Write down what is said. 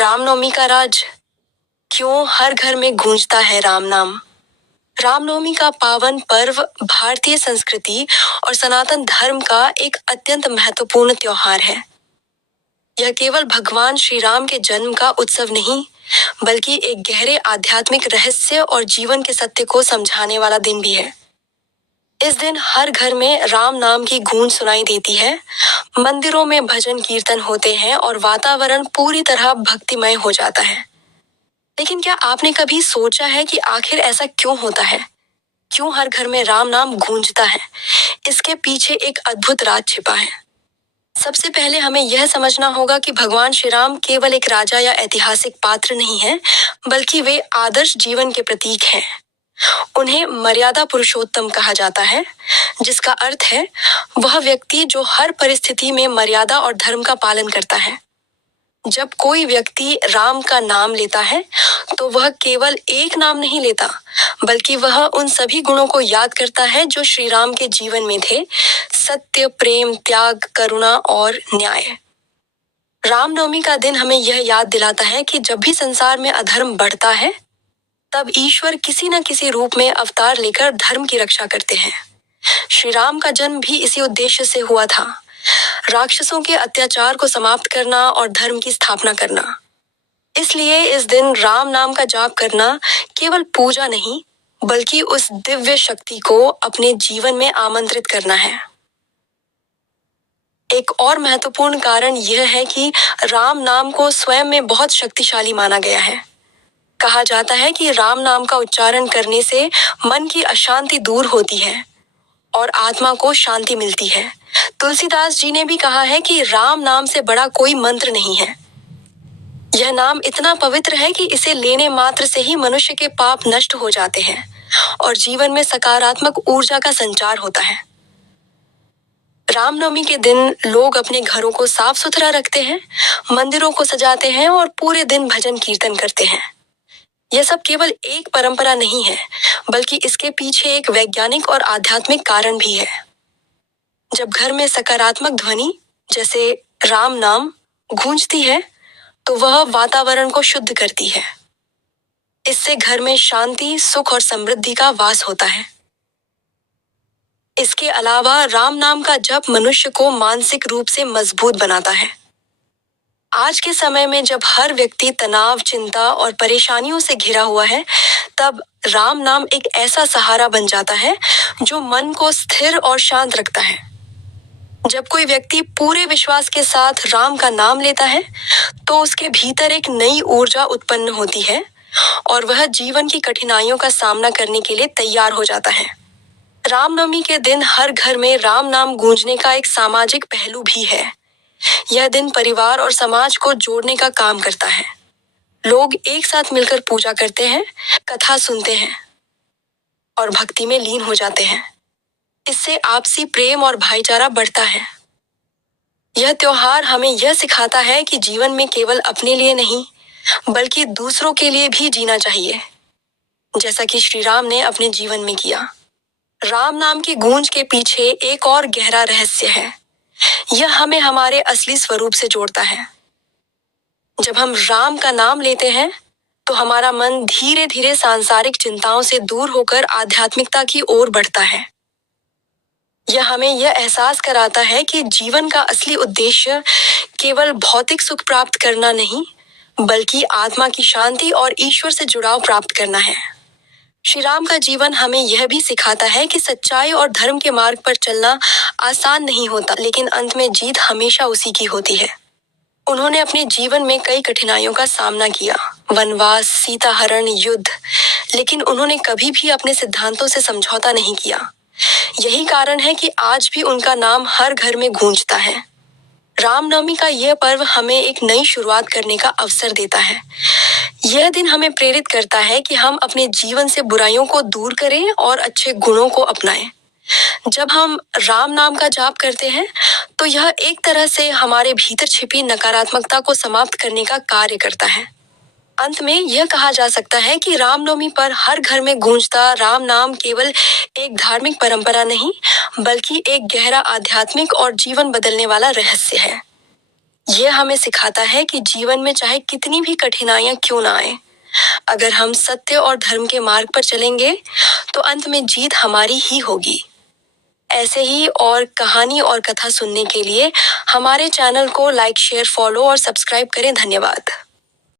रामनवमी का राज क्यों हर घर में गूंजता है राम नाम। रामनवमी का पावन पर्व भारतीय संस्कृति और सनातन धर्म का एक अत्यंत महत्वपूर्ण त्योहार है। यह केवल भगवान श्री राम के जन्म का उत्सव नहीं, बल्कि एक गहरे आध्यात्मिक रहस्य और जीवन के सत्य को समझाने वाला दिन भी है। इस दिन हर घर में राम नाम की गूंज सुनाई देती है, मंदिरों में भजन कीर्तन होते हैं और वातावरण पूरी तरह भक्तिमय हो जाता है। लेकिन क्या आपने कभी सोचा है कि आखिर ऐसा क्यों होता है? क्यों हर घर में राम नाम गूंजता है? इसके पीछे एक अद्भुत राज छिपा है। सबसे पहले हमें यह समझना होगा कि भगवान श्री राम केवल एक राजा या ऐतिहासिक पात्र नहीं है, बल्कि वे आदर्श जीवन के प्रतीक हैं। उन्हें मर्यादा पुरुषोत्तम कहा जाता है, जिसका अर्थ है वह व्यक्ति जो हर परिस्थिति में मर्यादा और धर्म का पालन करता है। जब कोई व्यक्ति राम का नाम लेता है, तो वह केवल एक नाम नहीं लेता, बल्कि वह उन सभी गुणों को याद करता है जो श्री राम के जीवन में थे: सत्य, प्रेम, त्याग, करुणा और न्याय। रामनवमी का दिन हमें यह याद दिलाता है कि जब भी संसार में अधर्म बढ़ता है, तब ईश्वर किसी न किसी रूप में अवतार लेकर धर्म की रक्षा करते हैं। श्री राम का जन्म भी इसी उद्देश्य से हुआ था: राक्षसों के अत्याचार को समाप्त करना और धर्म की स्थापना करना। इसलिए इस दिन राम नाम का जाप करना केवल पूजा नहीं, बल्कि उस दिव्य शक्ति को अपने जीवन में आमंत्रित करना है। एक और महत्वपूर्ण कारण यह है कि राम नाम को स्वयं में बहुत शक्तिशाली माना गया है। कहा जाता है कि राम नाम का उच्चारण करने से मन की अशांति दूर होती है और आत्मा को शांति मिलती है। तुलसीदास जी ने भी कहा है कि राम नाम से बड़ा कोई मंत्र नहीं है। यह नाम इतना पवित्र है कि इसे लेने मात्र से ही मनुष्य के पाप नष्ट हो जाते हैं और जीवन में सकारात्मक ऊर्जा का संचार होता है। रामनवमी के दिन लोग अपने घरों को साफ सुथरा रखते हैं, मंदिरों को सजाते हैं और पूरे दिन भजन कीर्तन करते हैं। यह सब केवल एक परंपरा नहीं है, बल्कि इसके पीछे एक वैज्ञानिक और आध्यात्मिक कारण भी है। जब घर में सकारात्मक ध्वनि जैसे राम नाम गूंजती है, तो वह वातावरण को शुद्ध करती है। इससे घर में शांति, सुख और समृद्धि का वास होता है। इसके अलावा राम नाम का जप मनुष्य को मानसिक रूप से मजबूत बनाता है। आज के समय में जब हर व्यक्ति तनाव, चिंता और परेशानियों से घिरा हुआ है, तब राम नाम एक ऐसा सहारा बन जाता है जो मन को स्थिर और शांत रखता है। जब कोई व्यक्ति पूरे विश्वास के साथ राम का नाम लेता है, तो उसके भीतर एक नई ऊर्जा उत्पन्न होती है और वह जीवन की कठिनाइयों का सामना करने के लिए तैयार हो जाता है। रामनवमी के दिन हर घर में राम नाम गूंजने का एक सामाजिक पहलू भी है। यह दिन परिवार और समाज को जोड़ने का काम करता है। लोग एक साथ मिलकर पूजा करते हैं, कथा सुनते हैं और भक्ति में लीन हो जाते हैं। इससे आपसी प्रेम और भाईचारा बढ़ता है। यह त्योहार हमें यह सिखाता है कि जीवन में केवल अपने लिए नहीं, बल्कि दूसरों के लिए भी जीना चाहिए, जैसा कि श्री राम ने अपने जीवन में किया। राम नाम की गूंज के पीछे एक और गहरा रहस्य है। यह हमें हमारे असली स्वरूप से जोड़ता है। जब हम राम का नाम लेते हैं, तो हमारा मन धीरे धीरे सांसारिक चिंताओं से दूर होकर आध्यात्मिकता की ओर बढ़ता है। यह हमें यह एहसास कराता है कि जीवन का असली उद्देश्य केवल भौतिक सुख प्राप्त करना नहीं, बल्कि आत्मा की शांति और ईश्वर से जुड़ाव प्राप्त करना है। श्री राम का जीवन हमें यह भी सिखाता है कि सच्चाई और धर्म के मार्ग पर चलना आसान नहीं होता, लेकिन अंत में जीत हमेशा उसी की होती है। उन्होंने अपने जीवन में कई कठिनाइयों का सामना किया: वनवास, सीता हरण, युद्ध, लेकिन उन्होंने कभी भी अपने सिद्धांतों से समझौता नहीं किया। यही कारण है कि आज भी उनका नाम हर घर में गूंजता है। रामनवमी का यह पर्व हमें एक नई शुरुआत करने का अवसर देता है। यह दिन हमें प्रेरित करता है कि हम अपने जीवन से बुराइयों को दूर करें और अच्छे गुणों को अपनाएं। जब हम राम नाम का जाप करते हैं, तो यह एक तरह से हमारे भीतर छिपी नकारात्मकता को समाप्त करने का कार्य करता है। अंत में यह कहा जा सकता है कि रामनवमी पर हर घर में गूंजता राम नाम केवल एक धार्मिक परंपरा नहीं, बल्कि एक गहरा आध्यात्मिक और जीवन बदलने वाला रहस्य है। ये हमें सिखाता है कि जीवन में चाहे कितनी भी कठिनाइयां क्यों ना आए, अगर हम सत्य और धर्म के मार्ग पर चलेंगे तो अंत में जीत हमारी ही होगी। ऐसे ही और कहानी और कथा सुनने के लिए हमारे चैनल को लाइक, शेयर, फॉलो और सब्सक्राइब करें। धन्यवाद।